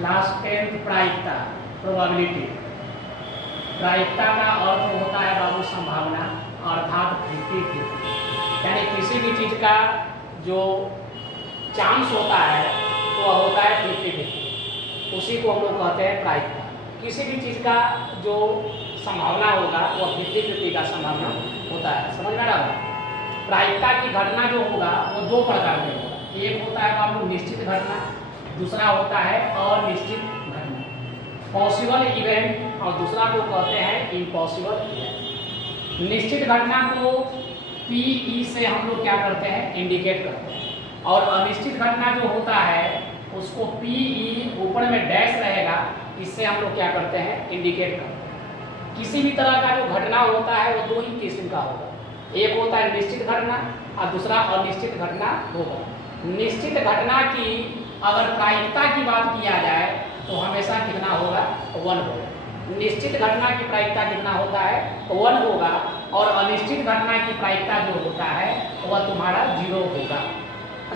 Class 10th प्रायिकता, probability. प्रायिकता का अर्थ होता है बाबू संभावना, अर्थात 50-50, यानी किसी भी चीज़ का जो चांस होता है तो वह होता है 50-50, उसी को हम लोग कहते हैं प्रायिकता। किसी भी चीज़ का जो संभावना होगा वह 50-50 का संभावना होता है। समझ में आ रहा है? प्रायिकता की घटना जो होगा वो दो प्रकार के होगा। एक होता है बाबू निश्चित घटना, दूसरा होता है अनिश्चित घटना, पॉसिबल इवेंट, और दूसरा को कहते हैं इम्पॉसिबल इवेंट। निश्चित घटना को PE से हम लोग क्या करते हैं, इंडिकेट करते हैं, और अनिश्चित घटना जो होता है उसको PE ऊपर में डैश रहेगा, इससे हम लोग क्या करते हैं, इंडिकेट करते हैं। किसी भी तरह का जो घटना होता है वो दो ही किस्म का होगा, एक होता है निश्चित घटना और दूसरा अनिश्चित घटना होगा। निश्चित घटना की अगर प्रायिकता की बात किया जाए तो हमेशा कितना होगा, 1 होगा। निश्चित घटना की प्रायिकता कितना होता है, 1 होगा, और अनिश्चित घटना की प्रायिकता जो होता है वह तुम्हारा 0 होगा।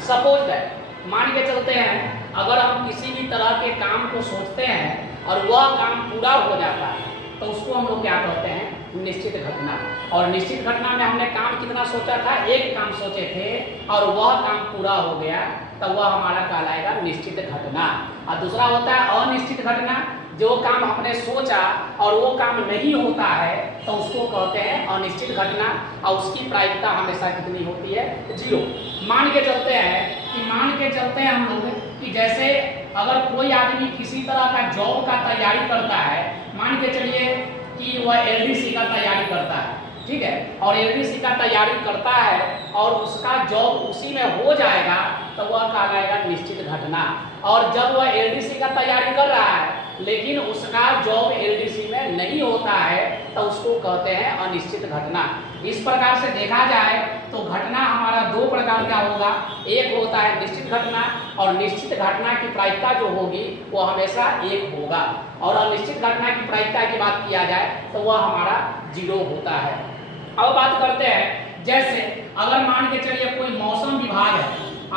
सपोज दैट, मान के चलते हैं अगर हम किसी भी तरह के काम को सोचते हैं और वह काम पूरा हो जाता है तो उसको हम लोग क्या कहते हैं, निश्चित घटना। और निश्चित घटना में हमने काम कितना सोचा था, एक काम सोचे थे और वह काम पूरा हो गया, तो वह हमारा कहलाएगा निश्चित घटना। और दूसरा होता है अनिश्चित घटना, जो काम हमने सोचा और वो काम नहीं होता है तो उसको कहते हैं अनिश्चित घटना, और उसकी प्रायिकता हमेशा कितनी होती है, 0। मान के चलते हैं हम लोग कि जैसे अगर कोई आदमी किसी तरह का जॉब का तैयारी करता है, मान के चलिए कि वह LDC का तैयारी करता है, ठीक है, और LDC का तैयारी करता है और उसका जॉब उसी में हो जाएगा तो वह कहलाएगा निश्चित घटना। और जब वह LDC का तैयारी कर रहा है लेकिन उसका जॉब LDC में नहीं होता है तो उसको कहते हैं अनिश्चित घटना। इस प्रकार से देखा जाए तो घटना हमारा दो प्रकार का होगा, एक होता है निश्चित घटना, और निश्चित घटना की प्रायिकता जो होगी वो हमेशा 1 होगा, और अनिश्चित घटना की प्रायिकता की बात किया जाए तो वह हमारा 0 होता है। अब बात करते हैं, जैसे अगर मान के चलिए कोई मौसम विभाग है,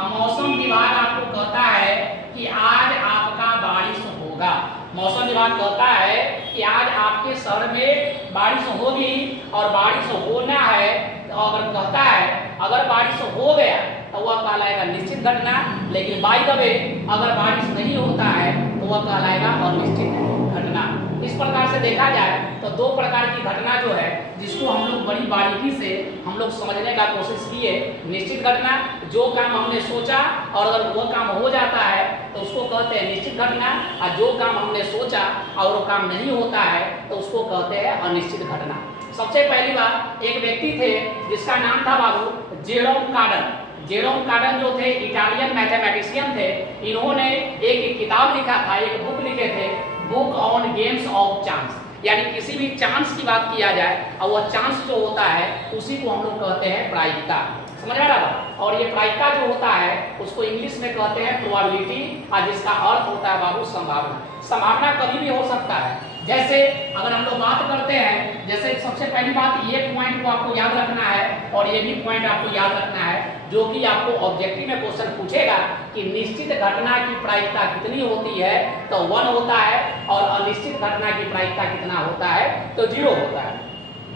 मौसम विभाग आपको कहता है कि आज आपका बारिश होगा। मौसम विभाग कहता है कि आज आपके शहर में बारिश होगी और बारिश होना है, तो अगर कहता है अगर बारिश हो गया तो वह कहलाएगा निश्चित घटना, लेकिन बाय द वे अगर बारिश नहीं होता है तो वह कहलाएगा अनिश्चित घटना। इस प्रकार से देखा जाए तो दो प्रकार की घटना जो है जिसको हम लोग बड़ी बारीकी से हम लोग समझने का कोशिश किए। निश्चित घटना, जो काम हमने सोचा और अगर वो काम हो जाता है तो उसको कहते हैं निश्चित घटना, और जो काम हमने सोचा और वो काम नहीं होता है तो उसको कहते हैं अनिश्चित घटना। सबसे पहली बात, एक व्यक्ति थे जिसका नाम था बाबू जेरोम कार्डन। जेरोम कार्डन जो थे इटालियन मैथमेटिशियन थे। इन्होंने एक किताब लिखा था, एक बुक लिखे थे, book on games of chance, यानी किसी भी चांस की बात किया जाए और वह चांस जो होता है उसी को हम लोग कहते हैं प्रायिकता। समझ आ रहा है? और ये प्रायिकता जो होता है उसको इंग्लिश में कहते हैं प्रोबेबिलिटी, और जिसका अर्थ होता है बाबू संभावना। संभावना कभी भी हो सकता है। जैसे अगर हम लोग बात करते हैं, जैसे सबसे पहली बात ये पॉइंट को आपको याद रखना है और ये भी पॉइंट आपको याद रखना है जो कि आपको ऑब्जेक्टिव में क्वेश्चन पूछेगा कि निश्चित घटना की प्रायिकता कितनी होती है, तो 1 होता है, और अनिश्चित घटना की प्रायिकता कितना होता है, तो 0 होता है।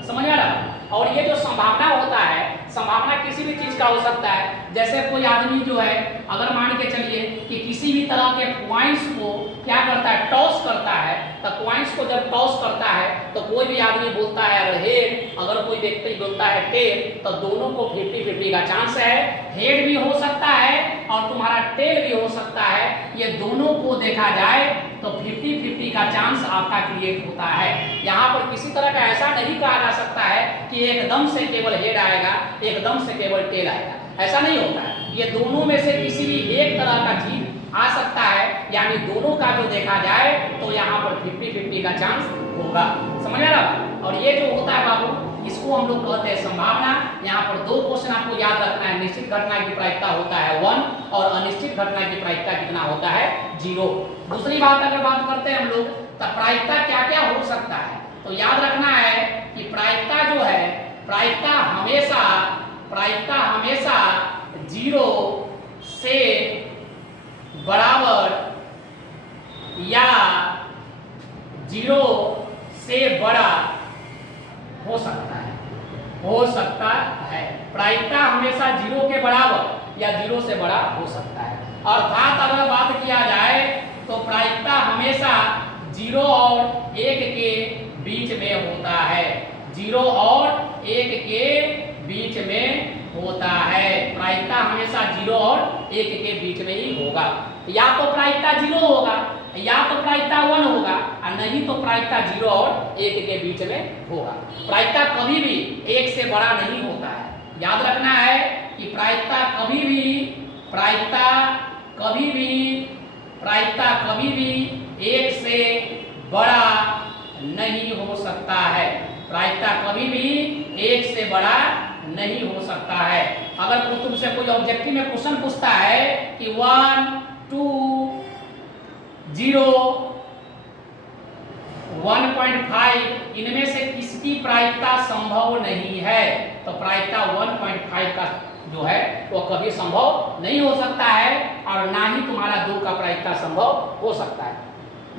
समझ आ रहा है? और ये जो संभावना होता है, संभावना किसी भी चीज का हो सकता है। जैसे कोई आदमी जो है अगर मान के चलिए कि किसी भी तरह के पॉइंट्स को क्या करता है, टॉस करता है, तो पॉइंट्स को जब टॉस करता है तो कोई भी आदमी बोलता है हेड, अगर कोई व्यक्ति बोलता है टेल, तो दोनों को 50-50 का चांस है। हेड भी हो सकता है और तुम्हारा टेल भी हो सकता है। ये दोनों को देखा जाए तो 50-50 का चांस आपका क्रिएट होता है। यहाँ पर किसी तरह का ऐसा नहीं कहा जा सकता है कि एकदम से केवल हेड आएगा, एकदम से केवल टेल आएगा, ऐसा नहीं होता है। ये दोनों में से किसी भी एक तरह का चीज आ सकता है, यानी दोनों का जो देखा जाए तो यहाँ पर 50-50 का चांस होगा। समझ आ रहा? और ये जो होता है बाबू, इसको हम लोग कहते हैं संभावना। यहाँ पर दो क्वेश्चन आपको याद रखना है, निश्चित घटना की प्रायिकता होता है 1 और अनिश्चित घटना की प्रायिकता कितना होता है, 0। दूसरी बात अगर बात करते हैं हम लोग, तो प्रायिकता क्या क्या हो सकता है, तो याद रखना है कि प्रायिकता जो है, प्रायिकता हमेशा 0 से बराबर जीरो से बड़ा हो सकता है, हो सकता है। प्रायिकता हमेशा जीरो के बराबर या जीरो से बड़ा हो सकता है। अर्थात अगर बात किया जाए तो प्रायिकता हमेशा जीरो और एक के बीच में होता है, जीरो और एक के बीच में होता है। प्रायिकता हमेशा जीरो और एक के बीच में ही होगा। या तो प्रायिकता जीरो होगा, या तो प्रायिकता 1 होगा, और नहीं तो प्रायिकता जीरो और एक के बीच में होगा। प्रायिकता कभी भी एक से बड़ा नहीं होता है। याद रखना है कि प्रायिकता कभी भी एक से बड़ा नहीं हो सकता है। प्रायिकता कभी भी एक से बड़ा नहीं हो सकता है। अगर तुमसे कोई ऑब्जेक्टिव में क्वेश्चन पूछता है कि 1, 2, 0, 1.5 इनमें से किसकी प्रायिकता संभव नहीं है, तो प्रायिकता 1.5 का जो है वो कभी संभव नहीं हो सकता है, और ना ही तुम्हारा 2 का प्रायिकता संभव हो सकता है।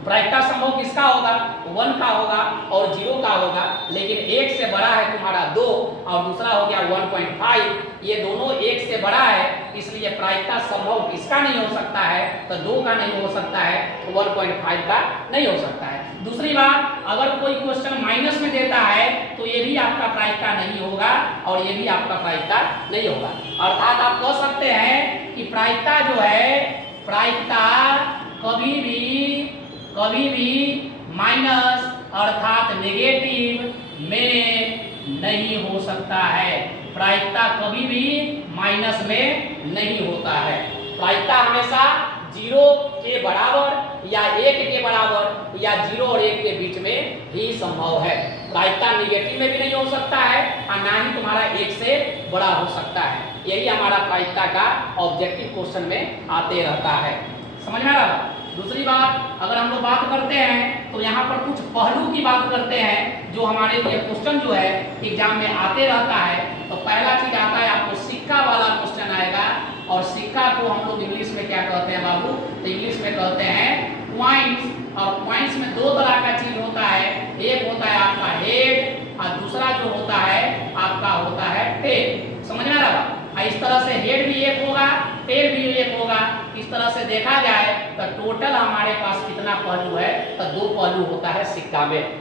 प्रायिकता संभव किसका होगा? 1 का होगा और 0 का होगा, लेकिन एक से बड़ा है तुम्हारा 2 और दूसरा हो गया 1.5, ये दोनों एक से बड़ा है, इसलिए प्रायिकता संभव किसका नहीं हो सकता है? तो 2 का नहीं हो सकता है, 1.5 का नहीं हो सकता है। दूसरी बात, अगर कोई क्वेश्चन माइनस में देता है तो ये भी आपका प्रायिकता नहीं होगा और ये भी आपका प्रायिकता नहीं होगा। अर्थात आप कह सकते हैं कि प्रायिकता जो है, प्रायिकता कभी भी माइनस अर्थात नेगेटिव में नहीं हो सकता है। प्रायिकता कभी भी माइनस में नहीं होता है। प्रायिकता हमेशा 0 के बराबर या 1 के बराबर या 0 और 1 के बीच में ही संभव है। प्रायिकता नेगेटिव में भी नहीं हो सकता है और ना ही तुम्हारा 1 से बड़ा हो सकता है। यही हमारा प्रायिकता का ऑब्जेक्टिव क्वेश्चन में आते रहता है। समझ में आ रहा? दूसरी बात, अगर हम लोग बात करते हैं तो यहाँ पर कुछ पहलू की बात करते हैं जो हमारे लिए क्वेश्चन जो है एग्जाम में आते रहता है। तो पहला चीज आता है आपको सिक्का वाला क्वेश्चन आएगा, और सिक्का को हम लोग इंग्लिश में क्या कहते हैं बाबू? तो इंग्लिश में कहते हैं क्वाइंस। और क्वाइंस में 2 तरह का चीज होता है, एक होता है आपका हेड और दूसरा जो होता है आपका होता है टेल। समझ में आ रहा? इस तरह से हेड भी एक होगा, टेल भी एक होगा। इस तरह से देखा जाए तो टोटल हमारे पास कितना पहलू है? तो 2 पहलू होता है सिक्का में।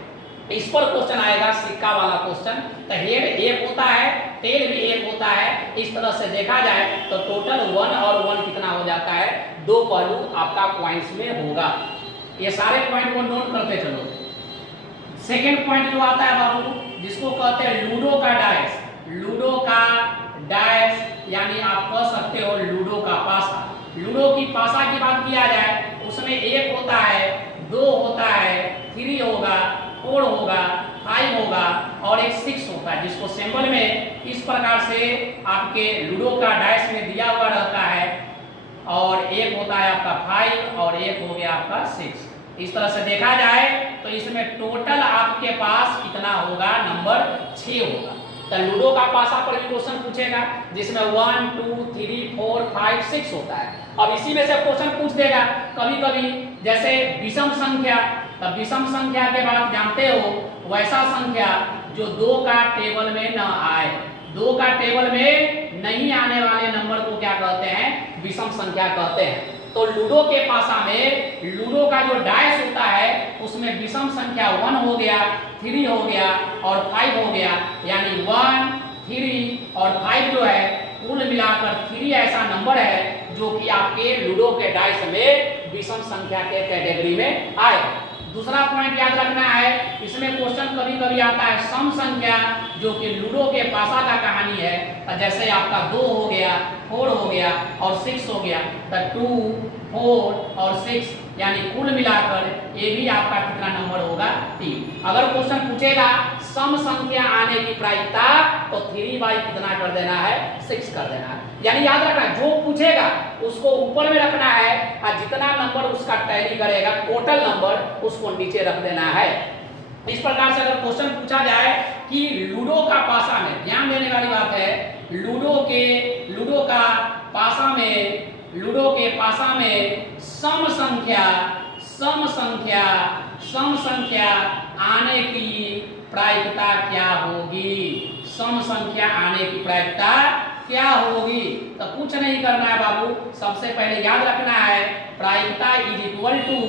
इस पर क्वेश्चन आएगा सिक्का वाला क्वेश्चन। तो हेड एक होता है, टेल भी एक होता है। इस तरह से देखा जाए तो टोटल 1 और 1 कितना हो जाता है? 2 पहलू आपका क्वाइंस में होगा। ये सारे पॉइंट को नोट करते चलो। सेकेंड पॉइंट जो आता है बाबू, जिसको कहते हैं लूडो का डाइस। लूडो का डाइस यानी आप कह सकते हो लूडो का पासा। लूडो की पासा की बात किया जाए, उसमें 1 होता है, 2 होता है, 3 होगा, 4 होगा, 5 होगा और एक 6 होता है, जिसको सिंबल में इस प्रकार से आपके लूडो का डाइस में दिया हुआ रहता है। और एक होता है आपका 5 और एक हो गया आपका 6। इस तरह से देखा जाए तो इसमें टोटल आपके पास कितना होगा? नंबर 6 होगा। तो लूडो का पासा पर भी क्वेश्चन पूछेगा जिसमें 1, 2, 3, 4, 5, 6 होता है। अब इसी में से क्वेश्चन पूछ देगा कभी कभी, जैसे विषम संख्या। तब विषम संख्या के बाद जानते हो वैसा संख्या जो 2 का टेबल में न आए। 2 का टेबल में नहीं आने वाले नंबर को क्या कहते हैं? विषम संख्या कहते हैं। तो लूडो के पासा में लूडो का जो डाइस होता है उसमें विषम संख्या 1 हो गया, 3 हो गया और 5 हो गया। यानी 1, 3 और 5 जो है कुल मिलाकर 3 ऐसा नंबर है जो कि आपके लूडो के डाइस में विषम संख्या के कैटेगरी में आएगा। दूसरा पॉइंट याद रखना है, इसमें क्वेश्चन कभी कभी आता है सम संख्या, जो कि लूडो के पासा का कहानी है। जैसे आपका 2 हो गया, 4 हो गया और 6 हो गया। तो 2, 4 और 6 यानी कुल मिलाकर ये भी आपका कितना नंबर होगा? 3। अगर क्वेश्चन पूछेगा सम संख्या आने की प्रायिकता, तो 3 बाई कितना कर देना है? 6 कर देना है। यानी याद रखना, जो पूछेगा उसको ऊपर में रखना है और जितना नंबर उसका टैली करेगा टोटल नंबर उसको नीचे रख देना है। इस प्रकार से अगर क्वेश्चन पूछा जाए कि लूडो का पासा में, ध्यान देने वाली बात है, लूडो का पासा में सम संख्या सम संख्या आने की प्रायिकता क्या होगी, सम संख्या आने की प्रायिकता क्या होगी। तो कुछ नहीं करना है बाबू, सबसे पहले याद रखना है प्रायिकता इज इक्वल टू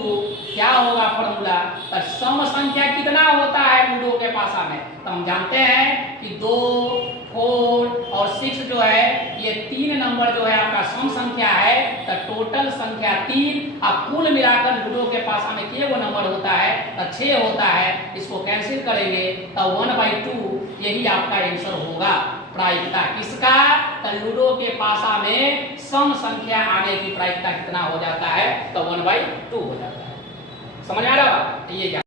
क्या होगा फॉर्मूला, तो सम संख्या कितना होता है लूडो के पासा में, तो हम जानते हैं कि 2, 4 और 6 जो है ये 3 नंबर जो है आपका सम संख्या है, तो टोटल संख्या 3, अब कुल मिलाकर लूडो के पासा में कितने नंबर होता है, तो 6 होता है, इसको कैंसिल करेंगे तो 1/2 यही आपका आंसर होगा प्रायिकता किसका, तो लूडो के पासा में सम संख्या आने की प्रायिकता कितना हो जाता है, तो 1/2 हो जाता है। समझ आ रहा है ये